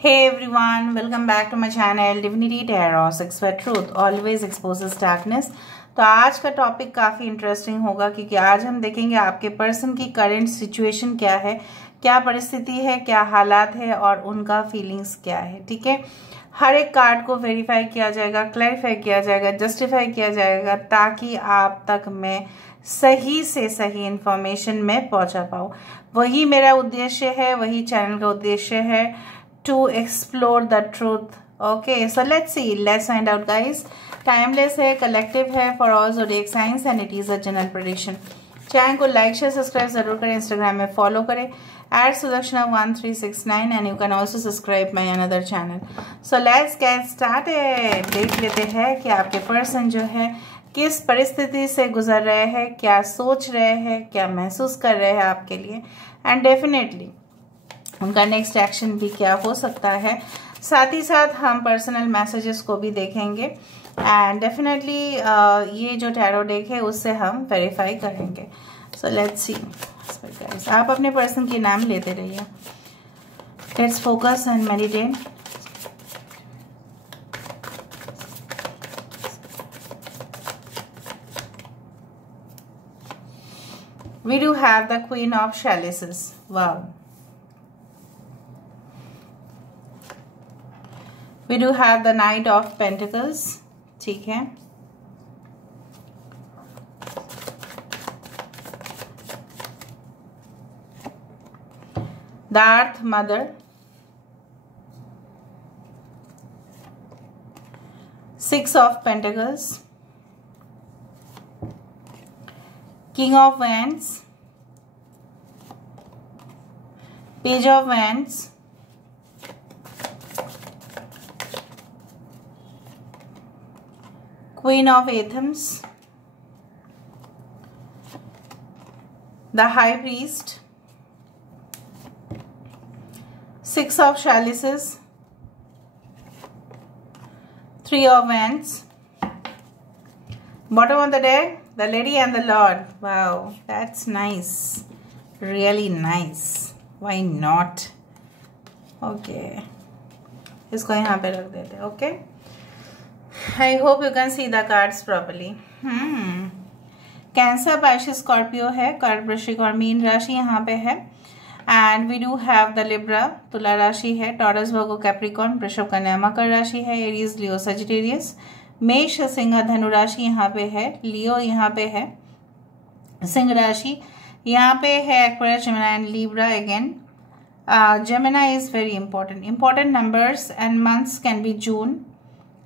Hey everyone, welcome back to my channel Divinity Tarot 6 for Truth always exposes darkness। तो आज का topic काफ़ी interesting होगा क्योंकि आज हम देखेंगे आपके पर्सन की करंट सिचुएशन क्या है, क्या परिस्थिति है, क्या हालात है और उनका फीलिंग्स क्या है। ठीक है, हर एक कार्ड को वेरीफाई किया जाएगा, क्लैरिफाई किया जाएगा, जस्टिफाई किया जाएगा ताकि आप तक मैं सही से सही इंफॉर्मेशन में पहुंचा पाऊँ। वही मेरा उद्देश्य है, वही चैनल का उद्देश्य है, to explore the truth. Okay, so let's see, let's find out guys। Timeless है, कलेक्टिव है for all zodiac science and it is a general prediction. Channel को लाइक शेयर सब्सक्राइब जरूर करें, इंस्टाग्राम में फॉलो करें @Sudakshana1369 and you can also subscribe my another channel. So let's get started. देख लेते हैं कि आपके पर्सन जो है किस परिस्थिति से गुजर रहे हैं, क्या सोच रहे हैं, क्या महसूस कर रहे हैं आपके लिए, एंड डेफिनेटली उनका नेक्स्ट एक्शन भी क्या हो सकता है। साथ ही साथ हम पर्सनल मैसेजेस को भी देखेंगे एंड डेफिनेटली ये जो टैरो डेक है उससे हम वेरीफाई करेंगे। सो लेट्स सी गाइस, आप अपने पर्सन के नाम लेते रहिए। Let's focus and meditate. We do have the Queen of Chalices. Wow. We do have the Knight of Pentacles, ठीक है। The Earth Mother, Six of Pentacles, King of Wands, Page of Wands, Queen of Athens, the High Priest, Six of Chalices, Three of Wands, bottom of the deck, the Lady and the Lord. Wow, that's nice, really nice. Why not? Okay, इसको यहाँ पे रख देते हैं। Okay, I hope you can see the cards properly. Cancer, Pisces, Scorpio है, कर्क, वृश्चिक और मीन राशि यहाँ पे है। And we do have the Libra, तुला राशि है, टॉरस, वर्गो, कैप्रिकॉर्न, वृषभ, कन्या, मकर राशि है, एरीज, लियो, सजिटेरियस, मेष, सिंह, धनु राशि यहाँ पे है, लियो यहाँ पे है, सिंह राशि यहाँ पे है, Aquarius, Gemini and Libra again. Gemini is very important. Important numbers and months can be June.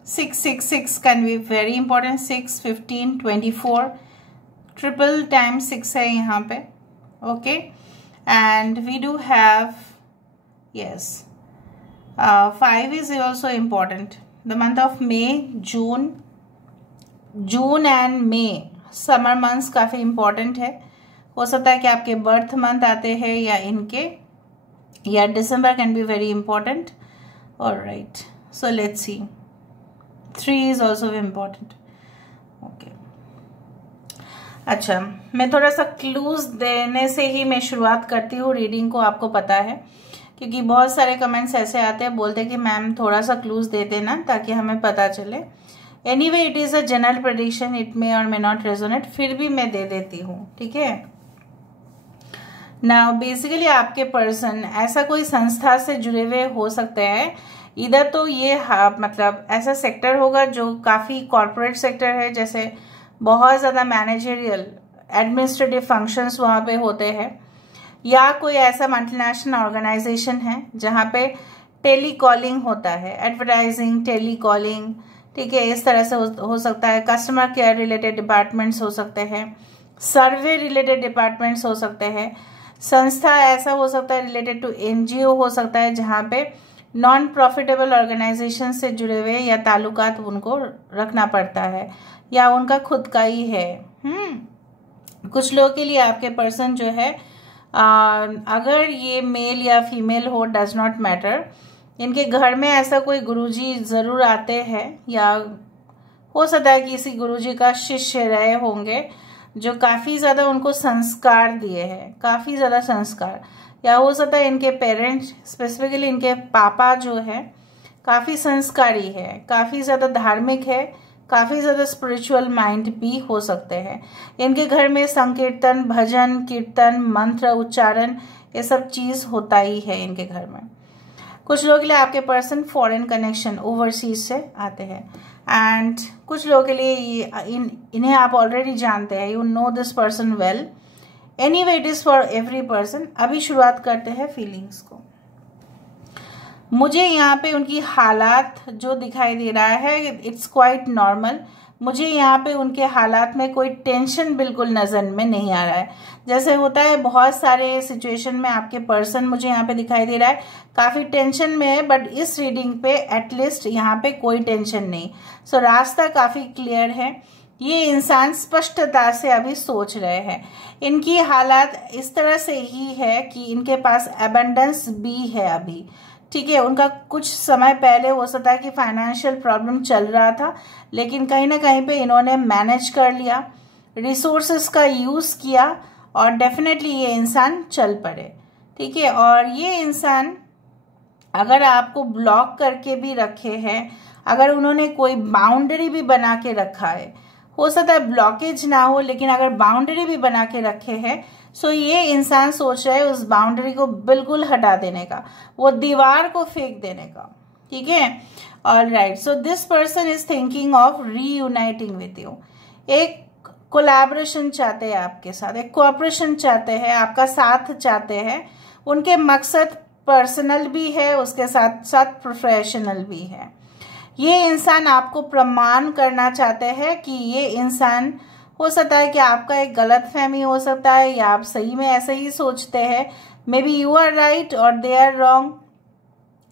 666 can be very important. 6, 15, 24. Triple times 6 है यहाँ पे. Okay. And we do have, yes, 5 is also important. The month of May, June and May, summer months काफ़ी important है. हो सकता है कि आपके बर्थ मंथ आते हैं या इनके, या December can be very important. Alright, so let's see. 3 is also important. Okay. अच्छा, मैं थोड़ा सा क्लूज देने से ही मैं शुरुआत करती हूँ रीडिंग को, आपको पता है, क्योंकि बहुत सारे कमेंट्स ऐसे आते हैं, बोलते हैं कि मैम थोड़ा सा क्लूज दे देना ताकि हमें पता चले। Anyway it is a general prediction, it may और मे नॉट रेजोनेट, फिर भी मैं दे देती हूँ, ठीक है। नाउ बेसिकली आपके पर्सन ऐसा कोई संस्था से जुड़े हुए हो सकते हैं। इधर तो ये मतलब ऐसा सेक्टर होगा जो काफ़ी कॉरपोरेट सेक्टर है, जैसे बहुत ज़्यादा मैनेजरियल एडमिनिस्ट्रेटिव फंक्शंस वहाँ पे होते हैं, या कोई ऐसा मल्टीनेशनल ऑर्गेनाइजेशन है जहाँ पे टेली कॉलिंग होता है, एडवर्टाइजिंग, टेली कॉलिंग, ठीक है, इस तरह से हो सकता है। कस्टमर केयर रिलेटेड डिपार्टमेंट्स हो सकते हैं, सर्वे रिलेटेड डिपार्टमेंट्स हो सकते हैं, संस्था ऐसा हो सकता है रिलेटेड टू NGO हो सकता है जहाँ पे नॉन प्रॉफिटेबल ऑर्गेनाइजेशन से जुड़े हुए या ताल्लुकात उनको रखना पड़ता है, या उनका खुद का ही है। कुछ लोगों के लिए आपके पर्सन जो है, अगर ये मेल या फीमेल हो, डज नॉट मैटर, इनके घर में ऐसा कोई गुरुजी ज़रूर आते हैं, या हो सकता है किसी गुरुजी का शिष्य रहे होंगे जो काफ़ी ज़्यादा उनको संस्कार दिए हैं, काफ़ी ज़्यादा संस्कार, या हो सकता है इनके पेरेंट्स, स्पेसिफिकली इनके पापा जो है काफ़ी संस्कारी है, काफ़ी ज़्यादा धार्मिक है, काफ़ी ज़्यादा स्पिरिचुअल माइंड भी हो सकते हैं। इनके घर में संकीर्तन, भजन, कीर्तन, मंत्र उच्चारण, ये सब चीज़ होता ही है इनके घर में। कुछ लोगों के लिए आपके पर्सन फॉरेन कनेक्शन, ओवरसीज से आते हैं, एंड कुछ लोगों के लिए इन्हें आप ऑलरेडी जानते हैं, you know this person well. Anyway it is for every person. अभी शुरुआत करते हैं फीलिंग्स को। मुझे यहाँ पे उनकी हालात जो दिखाई दे रहा है इट्स क्वाइट नॉर्मल। मुझे यहाँ पे उनके हालात में कोई टेंशन बिल्कुल नज़र में नहीं आ रहा है। जैसे होता है बहुत सारे सिचुएशन में आपके पर्सन मुझे यहाँ पे दिखाई दे रहा है काफ़ी टेंशन में है, बट इस रीडिंग पे एटलीस्ट यहाँ पे कोई टेंशन नहीं। सो रास्ता काफ़ी क्लियर है। ये इंसान स्पष्टता से अभी सोच रहे हैं। इनकी हालात इस तरह से ही है कि इनके पास एबंडेंस भी है अभी, ठीक है। उनका कुछ समय पहले हो सकता है कि फाइनेंशियल प्रॉब्लम चल रहा था, लेकिन कहीं ना कहीं पे इन्होंने मैनेज कर लिया, रिसोर्सेस का यूज़ किया और डेफिनेटली ये इंसान चल पड़े, ठीक है। और ये इंसान अगर आपको ब्लॉक करके भी रखे हैं, अगर उन्होंने कोई बाउंड्री भी बना के रखा है, हो सकता है ब्लॉकेज ना हो, लेकिन अगर बाउंड्री भी बना के रखे हैं, सो ये इंसान सोच रहा है उस बाउंड्री को बिल्कुल हटा देने का, वो दीवार को फेंक देने का, ठीक है। Alright, so this person is thinking of reuniting with you. एक कोलैबोरेशन चाहते हैं आपके साथ, एक कोऑपरेशन चाहते हैं, आपका साथ चाहते हैं। उनके मकसद पर्सनल भी है, उसके साथ साथ प्रोफेशनल भी है। ये इंसान आपको प्रमाण करना चाहते हैं कि ये इंसान, हो सकता है कि आपका एक गलत फहमी हो सकता है या आप सही में ऐसे ही सोचते हैं, maybe you are right और दे आर रॉन्ग।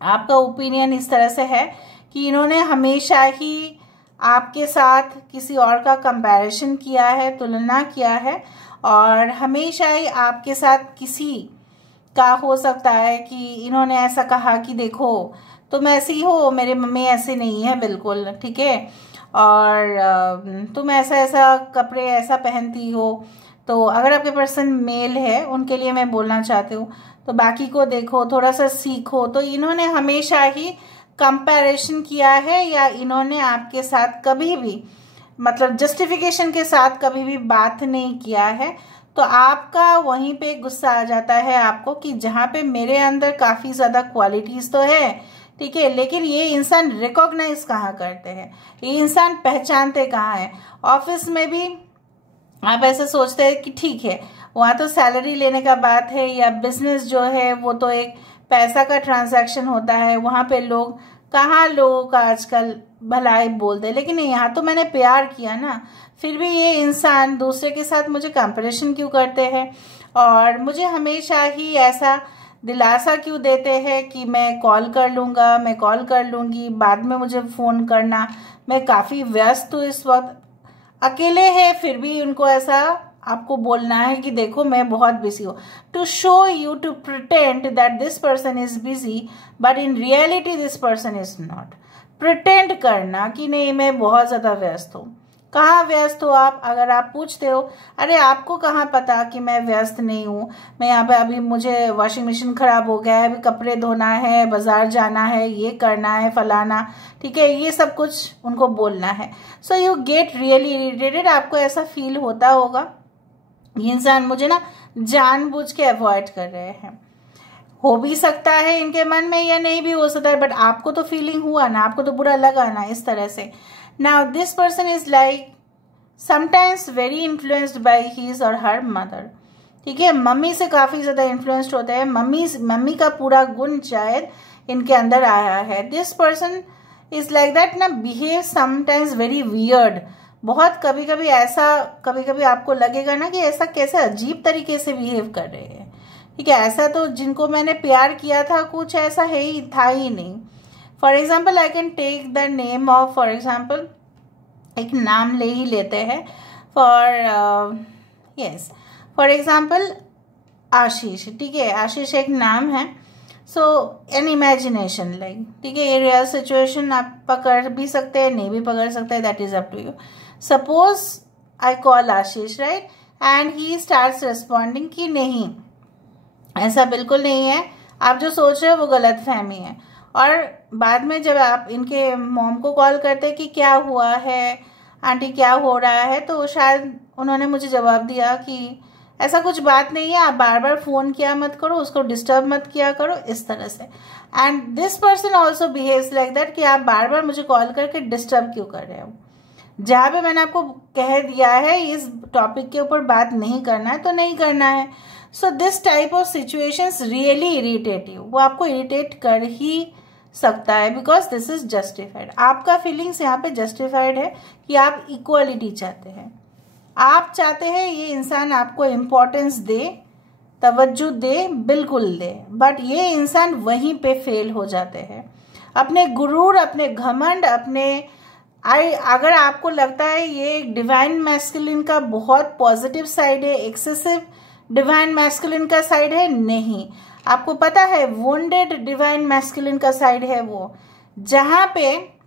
आपका ओपिनियन इस तरह से है कि इन्होंने हमेशा ही आपके साथ किसी और का कंपैरिजन किया है, तुलना किया है, और हमेशा ही आपके साथ किसी का हो सकता है कि इन्होंने ऐसा कहा कि देखो तुम ऐसी हो, मेरी मम्मी ऐसी नहीं है बिल्कुल, ठीक है, और तुम ऐसा ऐसा कपड़े ऐसा पहनती हो। तो अगर आपके पर्सन मेल है, उनके लिए मैं बोलना चाहती हूँ, तो बाकी को देखो, थोड़ा सा सीखो। तो इन्होंने हमेशा ही कंपैरिजन किया है, या इन्होंने आपके साथ कभी भी मतलब जस्टिफिकेशन के साथ कभी भी बात नहीं किया है। तो आपका वहीं पे गुस्सा आ जाता है आपको कि जहाँ पे मेरे अंदर काफ़ी ज़्यादा क्वालिटीज़ तो है, ठीक है, लेकिन ये इंसान रिकॉग्नाइज कहाँ करते हैं, ये इंसान पहचानते कहाँ हैं। ऑफिस में भी आप ऐसे सोचते हैं कि ठीक है, वहाँ तो सैलरी लेने का बात है, या बिजनेस जो है वो तो एक पैसा का ट्रांजैक्शन होता है, वहाँ पे लोग कहाँ लोगों का आजकल भलाई बोलते हैं, लेकिन यहाँ तो मैंने प्यार किया ना। फिर भी ये इंसान दूसरे के साथ मुझे कंपैरिजन क्यों करते हैं, और मुझे हमेशा ही ऐसा दिलासा क्यों देते हैं कि मैं कॉल कर लूँगा, मैं कॉल कर लूँगी, बाद में मुझे फ़ोन करना, मैं काफ़ी व्यस्त हूँ इस वक्त, अकेले हैं, फिर भी उनको ऐसा आपको बोलना है कि देखो मैं बहुत बिजी हूँ, to show you, to pretend that this person is busy, but in reality this person is not. Pretend करना कि नहीं मैं बहुत ज़्यादा व्यस्त हूँ। कहाँ व्यस्त हो आप? अगर आप पूछते हो, अरे आपको कहाँ पता कि मैं व्यस्त नहीं हूँ, मैं यहाँ पे अभी मुझे वॉशिंग मशीन खराब हो गया है, अभी कपड़े धोना है, बाजार जाना है, ये करना है, फलाना, ठीक है, ये सब कुछ उनको बोलना है। So you get really irritated. आपको ऐसा फील होता होगा ये इंसान मुझे ना जानबूझ के अवॉइड कर रहे हैं। हो भी सकता है इनके मन में, या नहीं भी हो सकता है, बट आपको तो फीलिंग हुआ ना, आपको तो बुरा लगा ना इस तरह से। Now this person is like sometimes very influenced by his or her mother, ठीक है, मम्मी से काफ़ी ज़्यादा इन्फ्लुएंस्ड होते हैं। मम्मी का पूरा गुण शायद इनके अंदर आया है। This person is like that ना, बिहेव समटाइम्स वेरी वियर्ड। बहुत कभी कभी ऐसा, कभी कभी आपको लगेगा ना कि ऐसा कैसे अजीब तरीके से बिहेव कर रहे हैं, ठीक है। ऐसा तो जिनको मैंने प्यार किया था कुछ ऐसा है ही था ही नहीं। For example I can take the name of, for example एक नाम ले ही लेते हैं, फॉर एग्जाम्पल आशीष, ठीक है, आशीष एक नाम है। सो एन इमेजिनेशन लाइक, ठीक है, ये रियल सिचुएशन आप पकड़ भी सकते हैं, नहीं भी पकड़ सकते हैं, that is up to you. Suppose I call Ashish, right, and he starts responding कि नहीं ऐसा बिल्कुल नहीं है। आप जो सोच रहे हो वो गलत फहमी है। और बाद में जब आप इनके मॉम को कॉल करते कि क्या हुआ है आंटी, क्या हो रहा है, तो शायद उन्होंने मुझे जवाब दिया कि ऐसा कुछ बात नहीं है, आप बार बार फ़ोन किया मत करो, उसको डिस्टर्ब मत किया करो, इस तरह से। And this person also behaves like that कि आप बार बार मुझे कॉल करके डिस्टर्ब क्यों कर रहे हो। जहाँ पे मैंने आपको कह दिया है इस टॉपिक के ऊपर बात नहीं करना है तो नहीं करना है। So this type of situations really irritate you, वो आपको इरिटेट कर ही सकता है बिकॉज दिस इज जस्टिफाइड। आपका फीलिंग्स यहाँ पे जस्टिफाइड है कि आप इक्वलिटी चाहते हैं, आप चाहते हैं ये इंसान आपको इम्पोर्टेंस दे, तवज्जो दे, बिल्कुल दे, बट ये इंसान वहीं पे फेल हो जाते हैं। अपने गुरूर, अपने घमंड, अपने अगर आपको लगता है ये डिवाइन मैस्कुलिन का बहुत पॉजिटिव साइड है, एक्सेसिव डिवाइन मैस्कुलिन का साइड है, नहीं, आपको पता है वुंडेड डिवाइन मैस्कुलिन का साइड है वो, जहां पे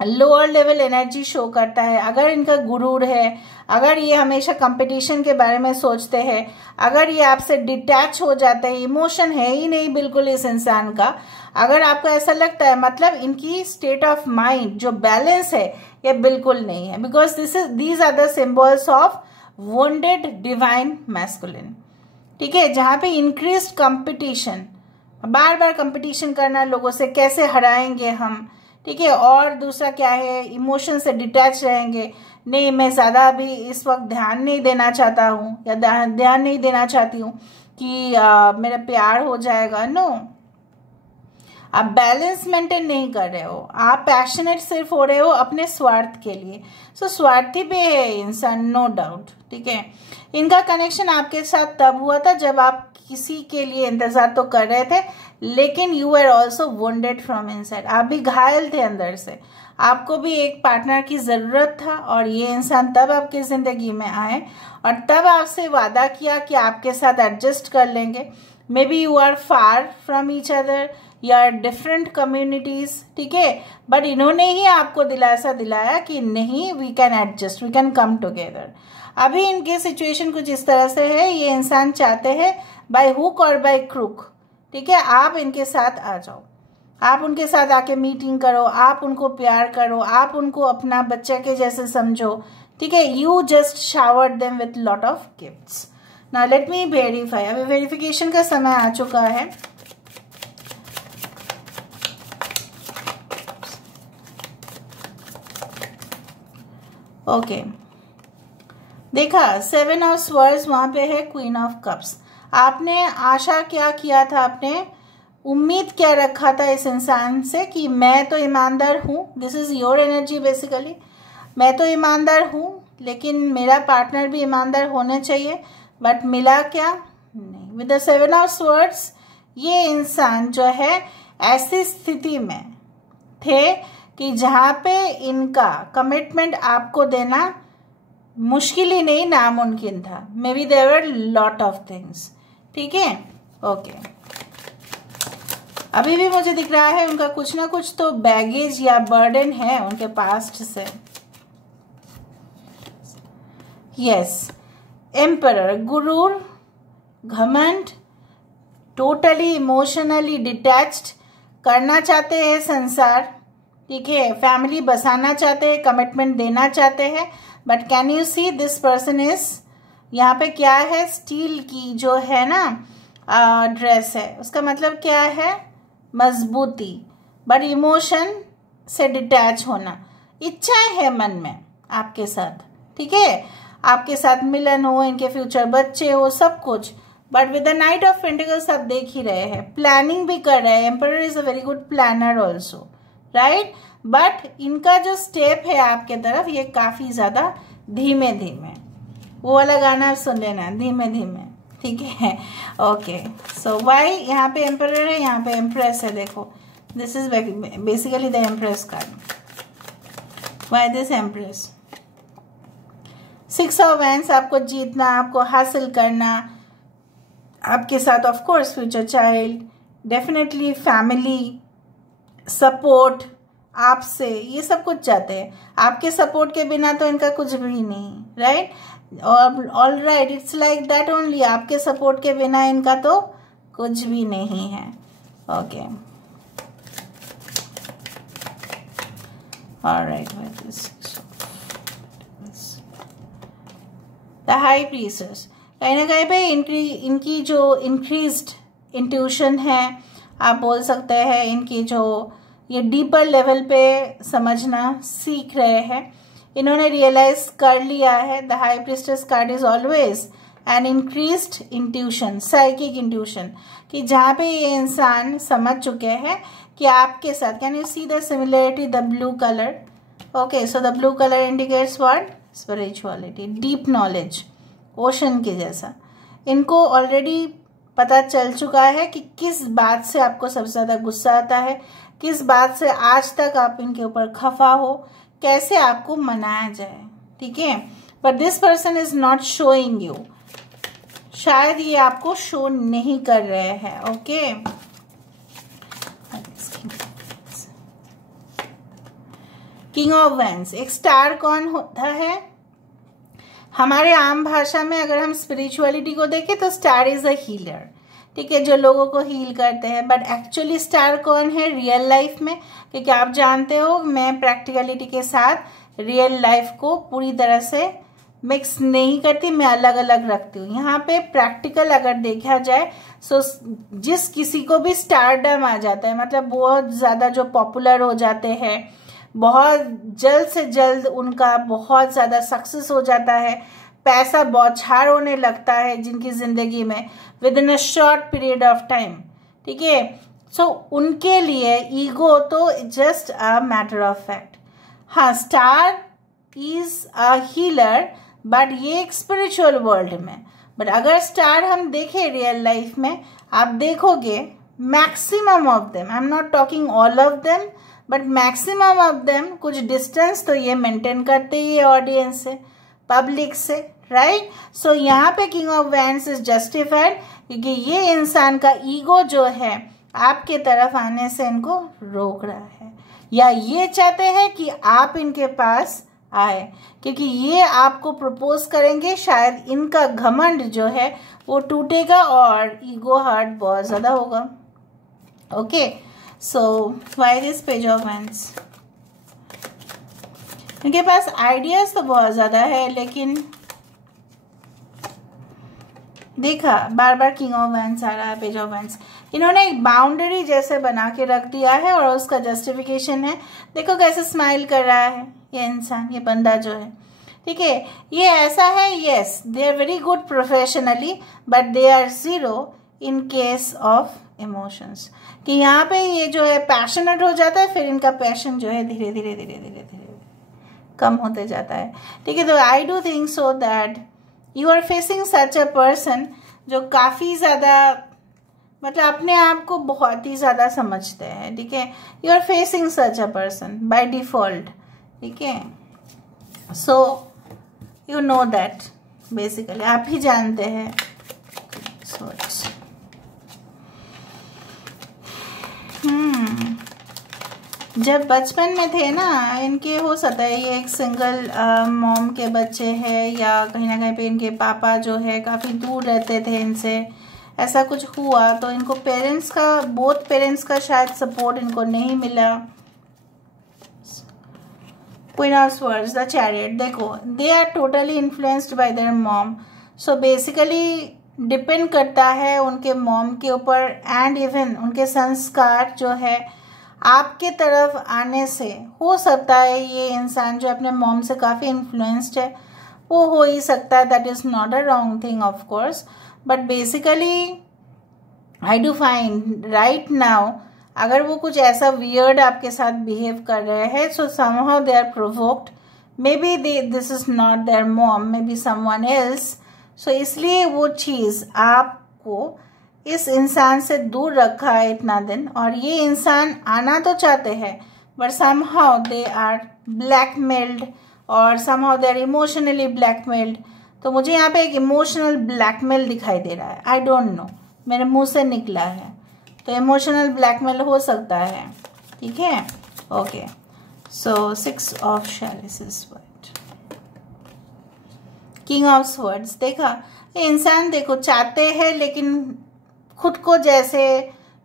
लोअर लेवल एनर्जी शो करता है। अगर इनका गुरूर है, अगर ये हमेशा कंपटीशन के बारे में सोचते हैं, अगर ये आपसे डिटैच हो जाते हैं, इमोशन है ही नहीं बिल्कुल इस इंसान का, अगर आपको ऐसा लगता है, मतलब इनकी स्टेट ऑफ माइंड जो बैलेंस है ये बिल्कुल नहीं है, because these are the symbols of wounded divine masculine. ठीक है, जहां पे इंक्रीज्ड कंपटीशन, बार बार कंपटीशन करना लोगों से, कैसे हराएंगे हम, ठीक है, और दूसरा क्या है, इमोशन से डिटैच रहेंगे, नहीं मैं ज़्यादा अभी इस वक्त ध्यान नहीं देना चाहता हूँ या ध्यान नहीं देना चाहती हूँ कि मेरा प्यार हो जाएगा। नो, आप बैलेंस मेंटेन नहीं कर रहे हो, आप पैशनेट सिर्फ हो रहे हो अपने स्वार्थ के लिए। सो स्वार्थी भी है इंसान, नो डाउट। ठीक है, इनका कनेक्शन आपके साथ तब हुआ था जब आप किसी के लिए इंतजार तो कर रहे थे, लेकिन you are also wounded from inside, आप भी घायल थे अंदर से, आपको भी एक पार्टनर की जरूरत था, और ये इंसान तब आपकी जिंदगी में आए और तब आपसे वादा किया कि आपके साथ एडजस्ट कर लेंगे। Maybe you are far from each other, you are different communities, ठीक है, बट इन्होंने ही आपको दिलासा दिलाया कि नहीं, we can adjust, we can come together. अभी इनके सिचुएशन कुछ इस तरह से है, ये इंसान चाहते हैं बाय हुक और बाय क्रूक, ठीक है, आप इनके साथ आ जाओ, आप उनके साथ आके मीटिंग करो, आप उनको प्यार करो, आप उनको अपना बच्चे के जैसे समझो, ठीक है, you just shower them with lot of gifts. Now let me verify, अभी वेरिफिकेशन का समय आ चुका है। ओके, देखा 7 ऑफ स्वर्ड्स वहां पे है, क्वीन ऑफ कप्स। आपने आशा क्या किया था, आपने उम्मीद क्या रखा था इस इंसान से कि मैं तो ईमानदार हूँ, this is your energy basically, मैं तो ईमानदार हूँ लेकिन मेरा पार्टनर भी ईमानदार होने चाहिए, बट मिला क्या, नहीं। विद द 7 ऑफ स्वर्ड्स ये इंसान जो है ऐसी स्थिति में थे कि जहाँ पे इनका कमिटमेंट आपको देना मुश्किल ही नहीं, नामुमकिन था। Maybe there were lot of things, ठीक है, ओके। अभी भी मुझे दिख रहा है उनका कुछ ना कुछ तो बैगेज या बर्डन है उनके पास्ट से। यस, एम्परर, गुरूर, घमंड, टोटली इमोशनली डिटैच्ड, करना चाहते हैं संसार, ठीक है, फैमिली बसाना चाहते हैं, कमिटमेंट देना चाहते हैं, but can you see this person is, यहाँ पे क्या है, स्टील की जो है ना ड्रेस है, उसका मतलब क्या है, मजबूती, बट इमोशन से डिटैच होना। इच्छाएं है मन में आपके साथ, ठीक है, आपके साथ मिलन हो, इनके फ्यूचर बच्चे हो, सब कुछ, but with the night of pentacles आप देख ही रहे हैं, प्लानिंग भी कर रहे हैं। Emperor is a very good planner also, right, but इनका जो स्टेप है आपके तरफ ये काफी ज्यादा धीमे धीमे, वो वाला गाना सुन लेना, धीमे धीमे, ठीक है, ओके। सो वाई यहाँ पे एम्परर है, यहाँ पे एम्प्रेस है, देखो this is basically the empress card. Why this empress, 6 of wands, आपको जीतना, आपको हासिल करना, आपके साथ of course future child, definitely family support आपसे, ये सब कुछ चाहते हैं। आपके सपोर्ट के बिना तो इनका कुछ भी नहीं, राइट, और all right, it's like that only, आपके सपोर्ट के बिना इनका तो कुछ भी नहीं है। ओके, ऑलराइट, द हाई प्रीसेस कहीं ना कहीं पे इनकी जो इंक्रीज्ड इंट्यूशन है, आप बोल सकते हैं इनकी जो ये डीपर लेवल पे समझना सीख रहे हैं, इन्होंने रियलाइज कर लिया है। The high priestess card is always an increased intuition, psychic intuition, कि जहाँ पे ये इंसान समझ चुके हैं कि आपके साथ, can you see the similarity, the blue colour. Okay, so the blue colour indicates what? Spirituality, deep knowledge, ocean के जैसा। इनको ऑलरेडी पता चल चुका है कि किस बात से आपको सबसे ज़्यादा गुस्सा आता है, किस बात से आज तक आप इनके ऊपर खफा हो, कैसे आपको मनाया जाए, ठीक है। But this person is not showing you, शायद ये आपको शो नहीं कर रहे हैं। ओके, किंग ऑफ वैंड्स, एक स्टार कौन होता है? हमारे आम भाषा में अगर हम स्पिरिचुअलिटी को देखें तो स्टार इज अ हीलर, ठीक है, जो लोगों को हील करते हैं। बट एक्चुअली स्टार कौन है रियल लाइफ में? क्योंकि आप जानते हो मैं प्रैक्टिकलिटी के साथ रियल लाइफ को पूरी तरह से मिक्स नहीं करती, मैं अलग अलग रखती हूँ। यहाँ पे प्रैक्टिकल अगर देखा जाए सो जिस किसी को भी स्टारडम आ जाता है, मतलब बहुत ज़्यादा जो पॉपुलर हो जाते हैं, बहुत जल्द से जल्द उनका बहुत ज़्यादा सक्सेस हो जाता है, पैसा बौछार होने लगता है जिनकी ज़िंदगी में within a short period of time, ठीक है। सो उनके लिए ईगो तो just a matter of fact. हाँ, star is a healer, but ये एक स्पिरिचुअल वर्ल्ड में। बट अगर स्टार हम देखें रियल लाइफ में, आप देखोगे maximum of them, I am not talking all of them, but maximum of them कुछ डिस्टेंस तो ये मेंटेन करते ही है ऑडियंस से, पब्लिक से, राइट। सो यहाँ पे king of wands is justified, क्योंकि ये इंसान का ईगो जो है आपके तरफ आने से इनको रोक रहा है, या ये चाहते हैं कि आप इनके पास आए, क्योंकि ये आपको प्रपोज करेंगे, शायद इनका घमंड जो है वो टूटेगा और ईगो हर्ट बहुत ज़्यादा होगा। Okay, so why this page of wands? इनके पास आइडियाज तो बहुत ज़्यादा है, लेकिन देखा बार बार किंग ऑफ वैंड्स आ रहा है, पेज ऑफ वैंड्स। इन्होंने एक बाउंड्री जैसे बना के रख दिया है और उसका जस्टिफिकेशन है। देखो कैसे स्माइल कर रहा है ये इंसान, ये बंदा जो है, ठीक है। ये ऐसा है, yes they are very good professionally, but they are zero in case of emotions, कि यहाँ पे ये जो है पैशनेट हो जाता है, फिर इनका पैशन जो है धीरे धीरे धीरे धीरे धीरे कम होते जाता है, ठीक है। तो I do think so that you are facing such a person जो काफ़ी ज़्यादा, मतलब अपने आप को बहुत ही ज़्यादा समझते हैं, ठीक है। You are facing such a person by default, ठीक है। So you know that, basically आप ही जानते हैं। जब बचपन में थे ना इनके, हो सकता है ये एक सिंगल मॉम के बच्चे हैं, या कहीं ना कहीं पे इनके पापा जो है काफ़ी दूर रहते थे इनसे, ऐसा कुछ हुआ तो इनको पेरेंट्स का, बोथ पेरेंट्स का शायद सपोर्ट इनको नहीं मिला। Queen of Swords, the Chariot, देखो they are totally influenced by their mom. So basically depend करता है उनके मॉम के ऊपर, एंड इवन उनके संस्कार जो है आपके तरफ आने से हो सकता है ये इंसान जो अपने मॉम से काफ़ी इन्फ्लुएंस्ड है, वो हो ही सकता है। That is not a wrong thing of course, but basically I do find right now अगर वो कुछ ऐसा वियर्ड आपके साथ बिहेव कर रहे हैं, so somehow they are provoked, maybe this is not their mom, maybe someone else. So इसलिए वो चीज़ आपको इस इंसान से दूर रखा है इतना दिन, और ये इंसान आना तो चाहते हैं but somehow they are blackmailed, और somehow they are emotionally blackmailed. तो मुझे यहाँ पे एक इमोशनल ब्लैकमेल दिखाई दे रहा है, आई डोंट नो, मेरे मुंह से निकला है, तो इमोशनल ब्लैकमेल हो सकता है, ठीक है। Okay, so 6 of chalices, king of swords, देखा इंसान देखो चाहते हैं लेकिन खुद को जैसे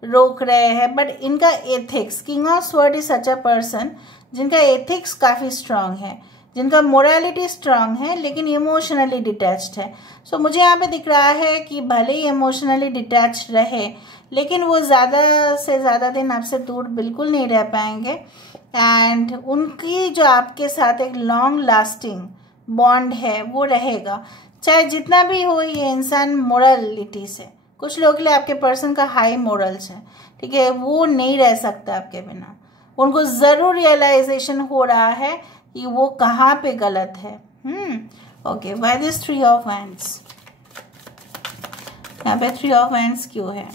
रोक रहे हैं, बट इनका ethics, king of sword is such a person जिनका एथिक्स काफ़ी स्ट्रांग है, जिनका मोरालिटी स्ट्रांग है, लेकिन इमोशनली डिटैच्ड है। सो मुझे यहाँ पे दिख रहा है कि भले ही इमोशनली डिटैच्ड रहे, लेकिन वो ज़्यादा से ज़्यादा दिन आपसे दूर बिल्कुल नहीं रह पाएंगे। एंड उनकी जो आपके साथ एक लॉन्ग लास्टिंग बॉन्ड है वो रहेगा, चाहे जितना भी हो ये इंसान मोरलिटी से। कुछ लोगों के लिए आपके पर्सन का हाई मोरल्स है, ठीक है, वो नहीं रह सकता आपके बिना। उनको ज़रूर रियलाइजेशन हो रहा है कि वो कहाँ पे गलत है। Okay, why this 3 of wands? यहाँ पे 3 ऑफ वैंड्स क्यों है?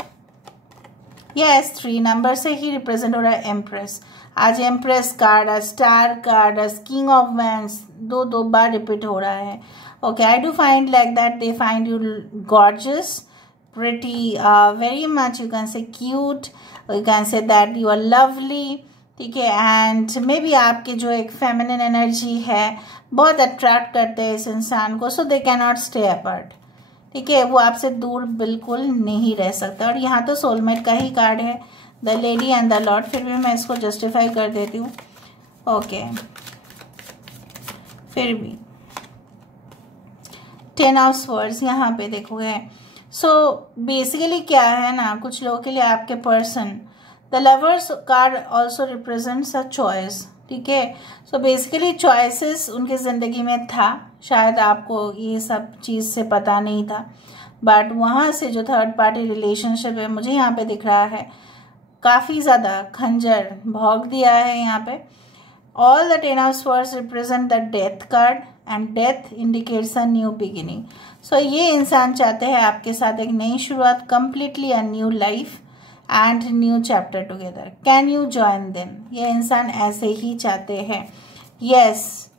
यस, 3 नंबर से ही रिप्रेजेंट हो रहा है एम्प्रेस। आज एम्प्रेस कार्ड, आज स्टार कार्ड, आज किंग ऑफ वैंड्स दो बार रिपीट हो रहा है। Okay, I do find like that they find you gorgeous, pretty, very much, you can say cute, you can say that you are lovely, ठीक है। And may be आपके जो एक फेमिनिन एनर्जी है बहुत अट्रैक्ट करते हैं इस इंसान को, so they can not stay apart, ठीक है, वो आपसे दूर बिल्कुल नहीं रह सकता। और यहाँ तो सोलमेट का ही कार्ड है, the lady and the Lord, फिर भी मैं इसको जस्टिफाई कर देती हूँ। ओके, फिर भी 10 ऑफ स्वॉर्ड्स यहाँ पे देखोगे। सो बेसिकली क्या है ना, कुछ लोगों के लिए आपके person, the lovers card also represents a choice, ठीक है। सो बेसिकली चॉइसेस उनकी ज़िंदगी में था, शायद आपको ये सब चीज़ से पता नहीं था, बट वहाँ से जो थर्ड पार्टी रिलेशनशिप है मुझे यहाँ पे दिख रहा है काफ़ी ज़्यादा खंजर भोंक दिया है यहाँ पे। All the 10 of swords represent the death card and death indicates a new beginning. So ये इंसान चाहते हैं आपके साथ एक नई शुरुआत, completely a new life and new chapter together. Can you join them? ये इंसान ऐसे ही चाहते हैं। Yes,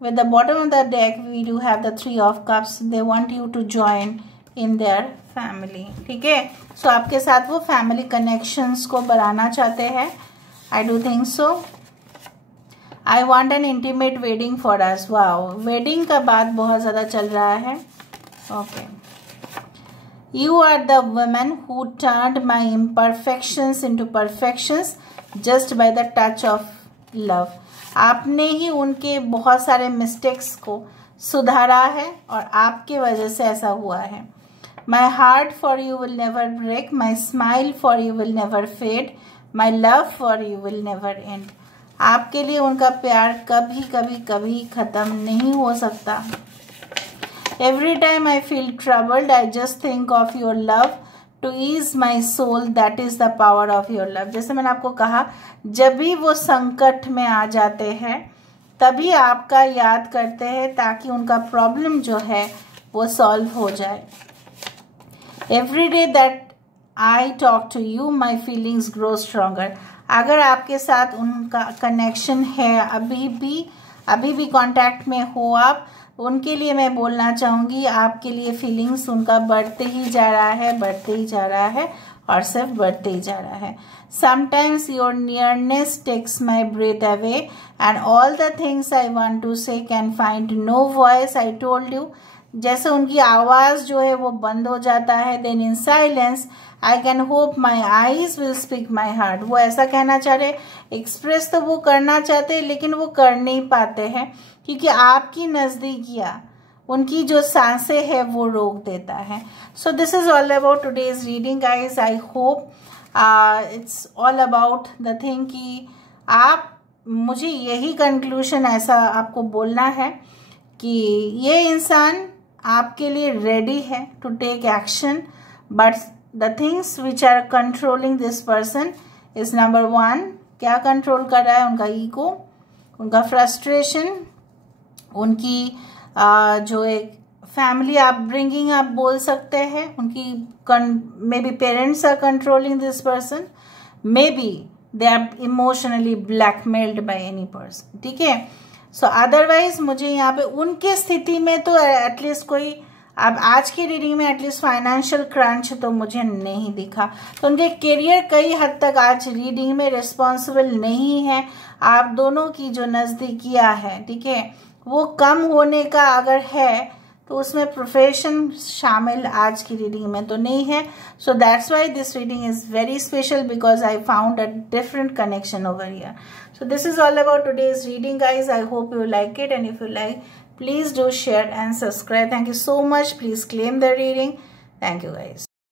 with the bottom of the deck we do have the 3 of cups, they want you to join in their family, ठीक है। सो आपके साथ वो फैमिली कनेक्शंस को बढ़ाना चाहते हैं, आई do think so. I want an intimate wedding for us. Wow, wedding का बात बहुत ज़्यादा चल रहा है। Okay, You are the woman who turned my imperfections into perfections just by the touch of love. आपने ही उनके बहुत सारे मिस्टेक्स को सुधारा है और आपके वजह से ऐसा हुआ है। My heart for you will never break, my smile for you will never fade, my love for you will never end. आपके लिए उनका प्यार कभी कभी कभी ख़त्म नहीं हो सकता। Every time I feel troubled, I just think of your love to ease my soul. That is the power of your love. जैसे मैंने आपको कहा, जब भी वो संकट में आ जाते हैं तभी आपका याद करते हैं ताकि उनका प्रॉब्लम जो है वो सॉल्व हो जाए। Every day that I talk to you, my feelings grow stronger. अगर आपके साथ उनका कनेक्शन है, अभी भी कांटेक्ट में हो आप, उनके लिए मैं बोलना चाहूँगी आपके लिए फीलिंग्स उनका बढ़ते ही जा रहा है और सिर्फ बढ़ते ही जा रहा है। Sometimes your nearness takes my breath away and all the things I want to say can find no voice. I told you, जैसे उनकी आवाज़ जो है वो बंद हो जाता है, then in silence I can hope my eyes will speak my heart. वो ऐसा कहना चाह रहे, एक्सप्रेस तो वो करना चाहते हैं लेकिन वो कर नहीं पाते हैं क्योंकि आपकी नज़दीकियाँ उनकी जो सांसें है वो रोक देता है। So this is all about today's reading guys. I hope it's all about the thing कि आप, मुझे यही कंक्लूशन ऐसा आपको बोलना है कि ये इंसान आपके लिए रेडी है to take action, but the things which are controlling this person is number 1, क्या कंट्रोल कर रहा है? उनका ईगो, उनका फ्रस्ट्रेशन, उनकी जो एक फैमिली अपब्रिंगिंग आप बोल सकते हैं, उनकी maybe parents are controlling this person, maybe they are emotionally blackmailed by any person, ठीक है। सो अदरवाइज मुझे यहाँ पे उनके स्थिति में तो एटलीस्ट कोई, अब आज की रीडिंग में एटलीस्ट फाइनेंशियल क्रंच तो मुझे नहीं दिखा, तो उनके करियर कई हद तक आज रीडिंग में रिस्पॉन्सिबल नहीं है। आप दोनों की जो नज़दीकियाँ है, ठीक है, वो कम होने का अगर है तो उसमें प्रोफेशन शामिल आज की रीडिंग में तो नहीं है. So that's why this reading is very special because I found a different connection over here. So this is all about today's reading, guys. I hope you like it, and if you like, please do share and subscribe. Thank you so much. Please claim the reading. Thank you, guys.